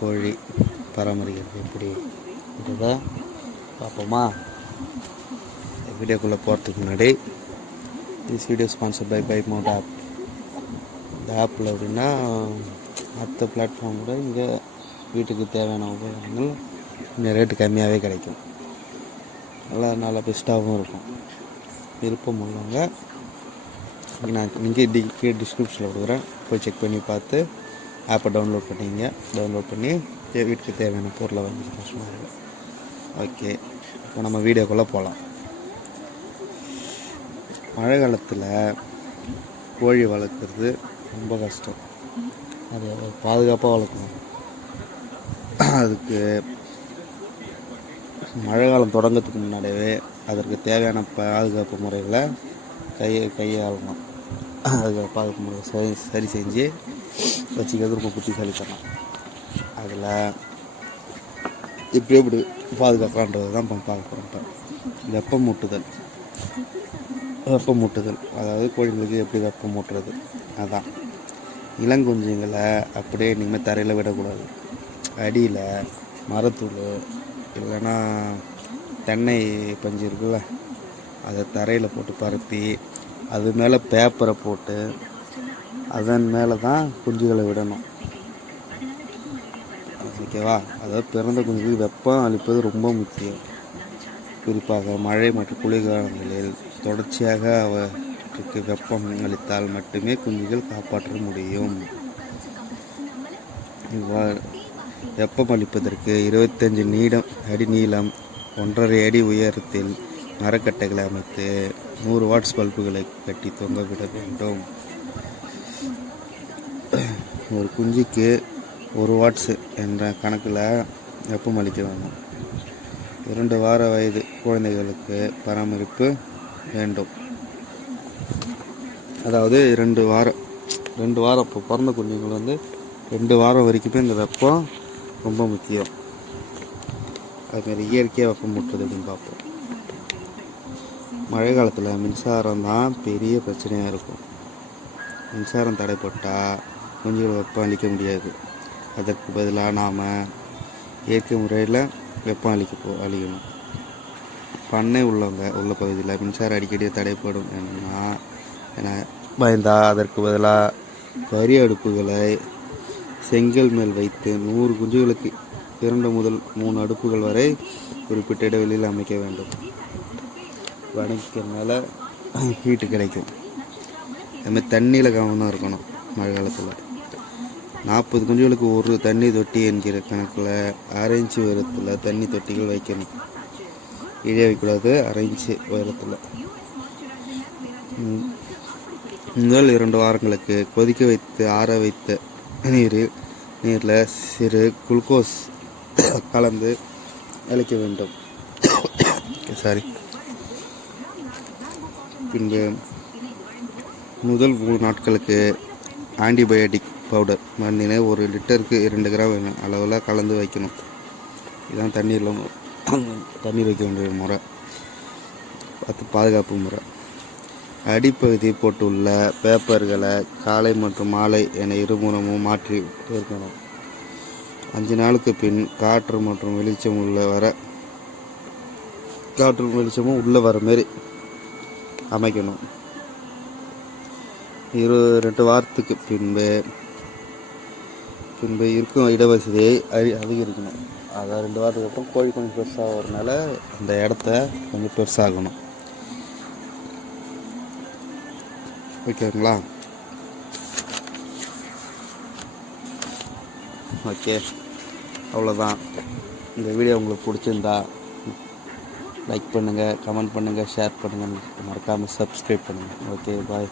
கோழி பராமரிக்கிறது எப்படி இதை பார்ப்போமா? வீடியோக்குள்ளே போகிறதுக்கு முன்னாடி திஸ் வீடியோ ஸ்பான்சர் பை பைக்மவுண்ட் ஆப். இந்த ஆப்பில் எப்படின்னா மற்ற பிளாட்ஃபார்ம் கூட இங்கே வீட்டுக்கு தேவையான உபகரணங்கள் இந்த ரேட்டு கம்மியாகவே கிடைக்கும். நல்லா பெஸ்ட்டாகவும் இருக்கும். விருப்பம் உள்ளவங்க நான் இங்கே டிஸ்கிரிப்ஷனில் கொடுக்குறேன், போய் செக் பண்ணி பார்த்து ஆப்பை டவுன்லோட் பண்ணி வீட்டுக்கு தேவையான பொருளை வாங்கி கஷ்டமாக. ஓகே, இப்போ நம்ம வீடியோக்குள்ளே போகலாம். மழை காலத்தில் கோழி வளர்க்குறது ரொம்ப கஷ்டம். அது பாதுகாப்பாக வளர்க்கணும். அதுக்கு மழை காலம் தொடங்கிறதுக்கு முன்னாடியே அதற்கு தேவையான பாதுகாப்பு முறைகளை கையாளணும். அதுக்கு பாதுகாப்பு முறை சரி செஞ்சு வச்சுக்கிறது ரொம்ப புத்திசாலித்தனம். அதில் எப்படி பாதுகாக்கலான்றது தான் பார்க்க போகிறோம். வெப்பமூட்டுதல், அதாவது கோழிகளுக்கு எப்படி வெப்பம் ஊட்டுறது, அதான். இளங்குஞ்சுங்களை அப்படியே இனிமேல் தரையில் விடக்கூடாது. அடியில் மரத்தூள் இல்லைன்னா தென்னை பஞ்சு இருக்குல்ல, அதை தரையில் போட்டு பரப்பி அது மேலே பேப்பரை போட்டு அதன் மேலே தான் குஞ்சுகளை விடணும். ஓகேவா? அதாவது பிறந்த குஞ்சுக்கு வெப்பம் அளிப்பது ரொம்ப முக்கியம். குறிப்பாக மழை மற்றும் குளிர்காலங்களில் தொடர்ச்சியாக அவற்றுக்கு வெப்பம் அளித்தால் மட்டுமே குஞ்சுகள் காப்பாற்ற முடியும். இவ்வாறு வெப்பம் அளிப்பதற்கு 25 அடி நீளம், 1.5 அடி உயரத்தில் மரக்கட்டைகளை அமைத்து 100 வாட்ஸ் பல்புகளை கட்டி தொங்க விட வேண்டும். ஒரு குஞ்சுக்கு 1 வாட்ஸ் என்ற கணக்கில் வெப்பம் அளிக்க வேண்டும். 2 வார வயது குழந்தைகளுக்கு பராமரிப்பு வேண்டும். அதாவது 2 வாரம் இப்போ பிறந்த குஞ்சுகள் 2 வாரம் வரைக்குமே இந்த வெப்பம் ரொம்ப முக்கியம். அதுமாரி இயற்கையாக வெப்பம் ஊட்டுறது அப்படின்னு பார்ப்போம். மழை காலத்தில் மின்சாரம் தான் பெரிய பிரச்சனையாக இருக்கும். மின்சாரம் தடைப்பட்டால் குஞ்சுகள் வெப்பம் அளிக்க முடியாது. அதற்கு பதிலாக நாம் இயற்கை முறையில் வெப்பம் அளிக்கணும். பண்ணை உள்ள பகுதியில் மின்சாரம் அடிக்கடி தடைப்படும் என பயந்தால் அதற்கு பதிலாக கரி அடுப்புகளை செங்கல் மேல் வைத்து 100 குஞ்சுகளுக்கு 2 முதல் 3 அடுப்புகள் வரை குறிப்பிட்ட இடைவெளியில் அமைக்க வேண்டும். வணக்கிறதுனால ஹீட்டு கிடைக்கும். அதுமாதிரி தண்ணியில் கவனம் இருக்கணும். மழை காலத்தில் 40 குஞ்சுகளுக்கு ஒரு தண்ணி தொட்டி என்கிற கணக்கில் 1/2 இன்ச்சு உயரத்தில் தண்ணி தொட்டிகள் வைக்கணும். கீழே வைக்கக்கூடாது, 1/2 இன்ச்சு உயரத்தில். முதல் 2 வாரங்களுக்கு கொதிக்க வைத்து ஆற வைத்த நீரில் சிறு குளுக்கோஸ் கலந்து அளிக்க வேண்டும். பின்பு முதல் 3 நாட்களுக்கு ஆன்டிபயோட்டிக் பவுடர் மருந்தினை 1 லிட்டருக்கு 2 கிராம் அளவில் கலந்து வைக்கணும். இதுதான் தண்ணீர் வைக்க வேண்டிய முறை, பாதுகாப்பு முறை. அடிப்பகுதி போட்டுள்ள பேப்பர்களை காலை மற்றும் மாலை என இருமுறமும் மாற்றி இருக்கணும். 5 நாளுக்கு பின் காற்று மற்றும் வெளிச்சமும் உள்ளே வர மாரி அமைக்கணும். 2 வாரத்துக்கு பின்பு இருக்கும் இடவசதியை அதிகரிக்கணும். அதான் 2 வாரத்துக்கு அப்புறம் கோழி கொஞ்சம் பெருசாகிறதுனால அந்த இடத்த கொஞ்சம் பெருசாகணும். ஓகேங்களா? ஓகே, அவ்வளோதான். இந்த வீடியோ உங்களுக்கு பிடிச்சிருந்தா லைக் பண்ணுங்கள், கமெண்ட் பண்ணுங்கள், ஷேர் பண்ணுங்கள், மறக்காமல் சப்ஸ்கிரைப் பண்ணுங்கள். ஓகே, பாய்.